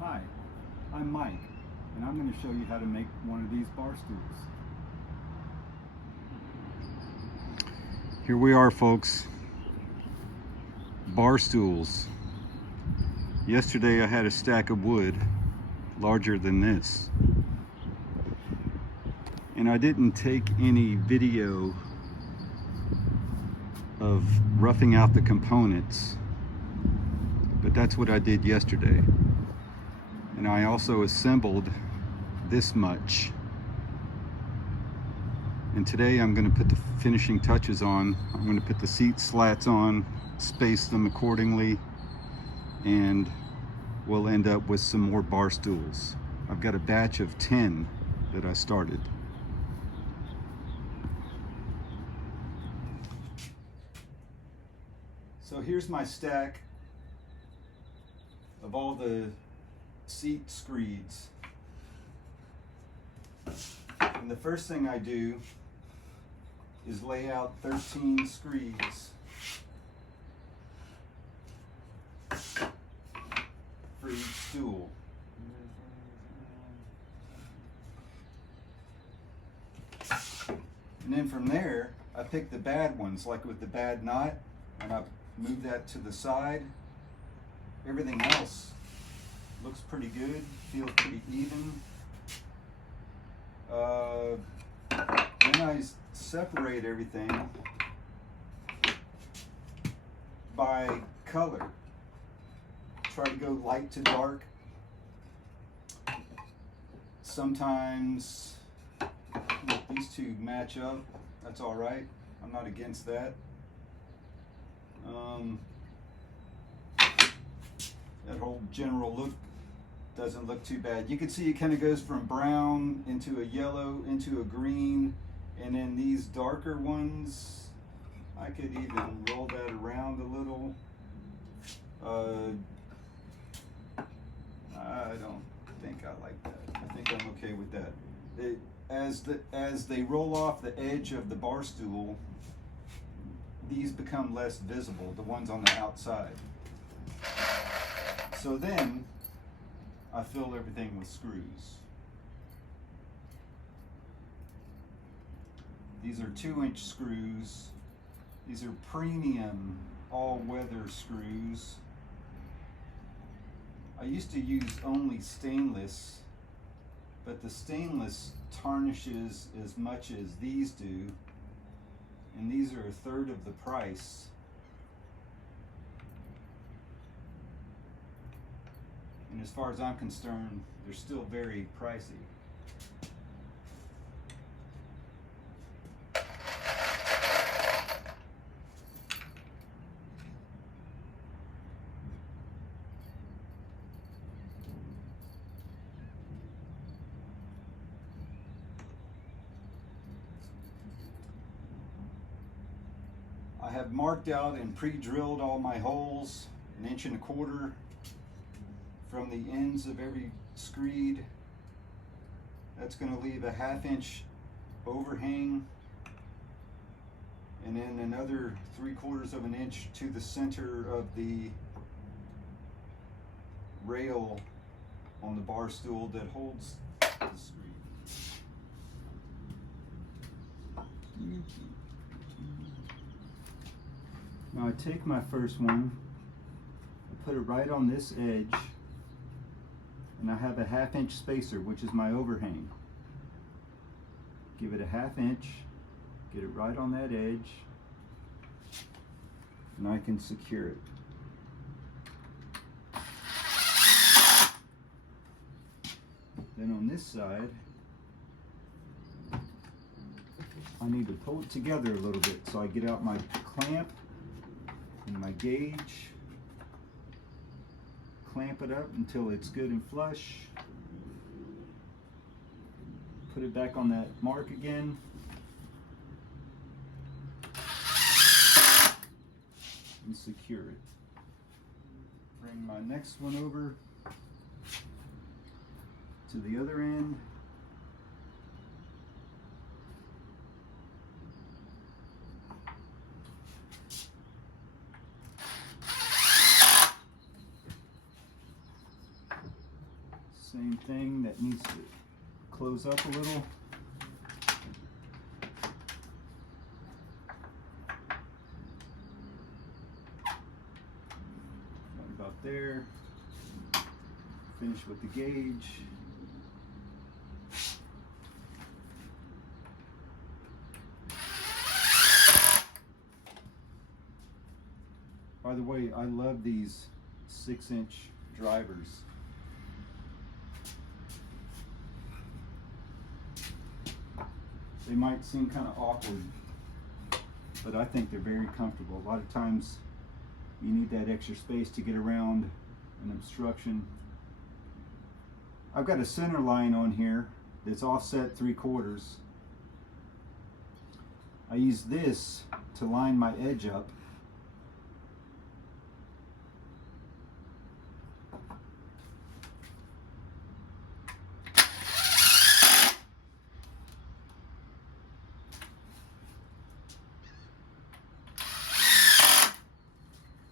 Hi, I'm Mike, and I'm going to show you how to make one of these bar stools. Here we are, folks. Bar stools. Yesterday I had a stack of wood larger than this, and I didn't take any video of roughing out the components, but that's what I did yesterday. And I also assembled this much. And today I'm going to put the finishing touches on. I'm going to put the seat slats on, space them accordingly, and we'll end up with some more bar stools. I've got a batch of 10 that I started. So here's my stack of all the seat screeds. And the first thing I do is lay out 13 screeds for each stool. And then from there, I pick the bad ones, like with the bad knot, and I move that to the side. Everything else looks pretty good, feels pretty even. Then I separate everything by color. Try to go light to dark. Sometimes these two match up. That's all right. I'm not against that. That whole general look doesn't look too bad. You can see it kind of goes from brown into a yellow into a green, and then these darker ones, I could even roll that around a little. I don't think I like that. I think I'm okay with that. As they roll off the edge of the bar stool, these become less visible, the ones on the outside. So then I fill everything with screws. These are 2-inch screws. These are premium all-weather screws. I used to use only stainless, but the stainless tarnishes as much as these do, and these are 1/3 of the price. And as far as I'm concerned, they're still very pricey. I have marked out and pre-drilled all my holes, 1.25 inches from the ends of every screed. That's going to leave a 1/2 inch overhang, and then another 3/4 inch to the center of the rail on the bar stool that holds the screed. Now I take my first one, I put it right on this edge, and I have a 1/2 inch spacer, which is my overhang. Give it a 1/2 inch, get it right on that edge, and I can secure it. Then on this side, I need to pull it together a little bit, so I get out my clamp and my gauge, clamp it up until it's good and flush, put it back on that mark again, and secure it. Bring my next one over to the other end. Same thing, that needs to close up a little. Right about there. Finish with the gauge. By the way, I love these 6-inch drivers. They might seem kind of awkward, but I think they're very comfortable. A lot of times you need that extra space to get around an obstruction. I've got a center line on here that's offset 3/4. I use this to line my edge up.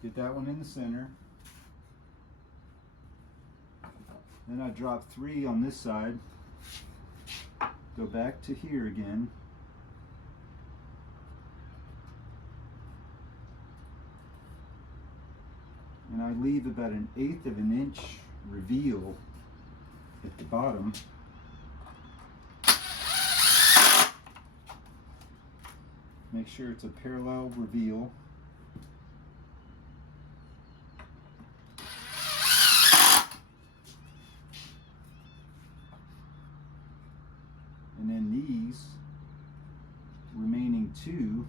Get that one in the center. Then I drop 3 on this side. Go back to here again. And I leave about 1/8 of an inch reveal at the bottom. Make sure it's a parallel reveal. And then these remaining 2,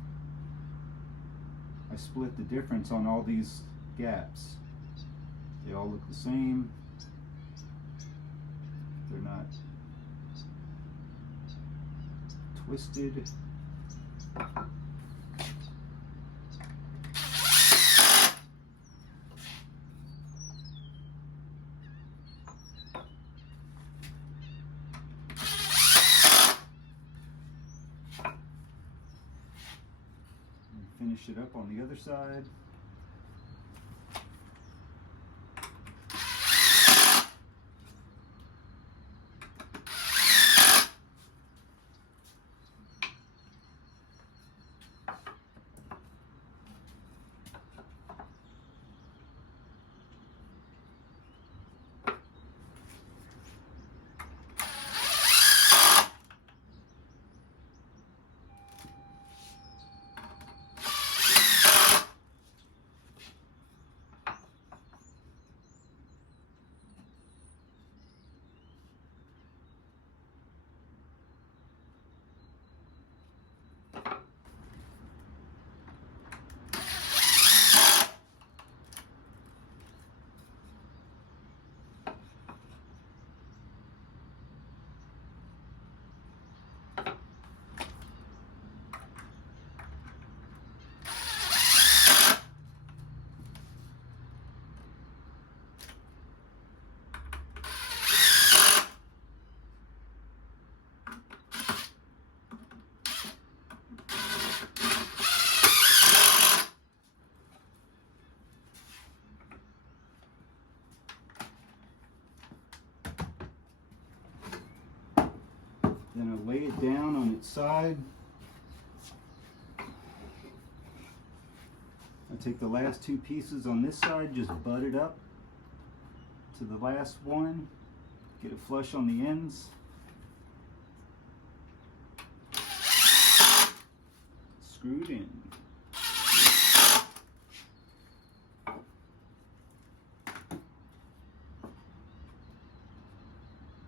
I split the difference on all these gaps. They all look the same. They're not twisted. Finish it up on the other side. Then I lay it down on its side. I take the last 2 pieces on this side, just butt it up to the last one, get it flush on the ends. Screw it in.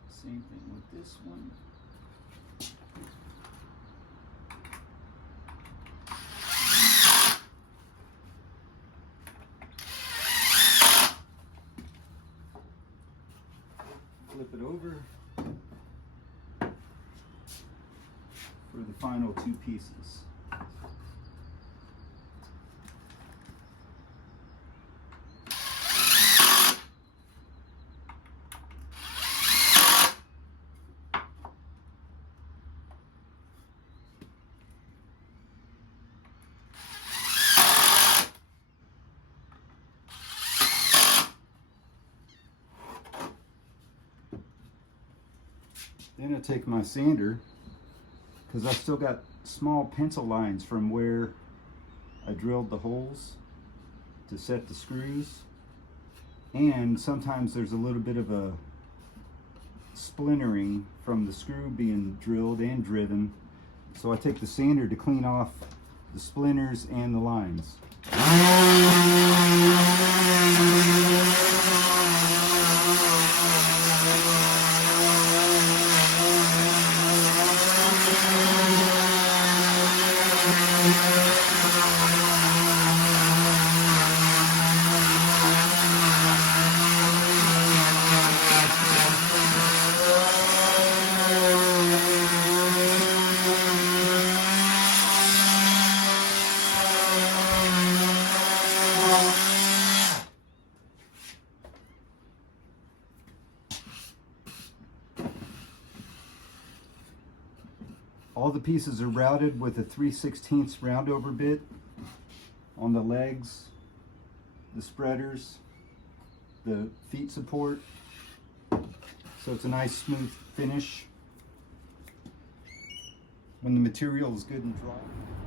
Same thing with this one. Flip it over for the final 2 pieces. Then I take my sander, because I still got small pencil lines from where I drilled the holes to set the screws, and sometimes there's a little bit of a splintering from the screw being drilled and driven, so I take the sander to clean off the splinters and the lines. All the pieces are routed with a 3/16 roundover bit on the legs, the spreaders, the feet support, so it's a nice smooth finish when the material is good and dry.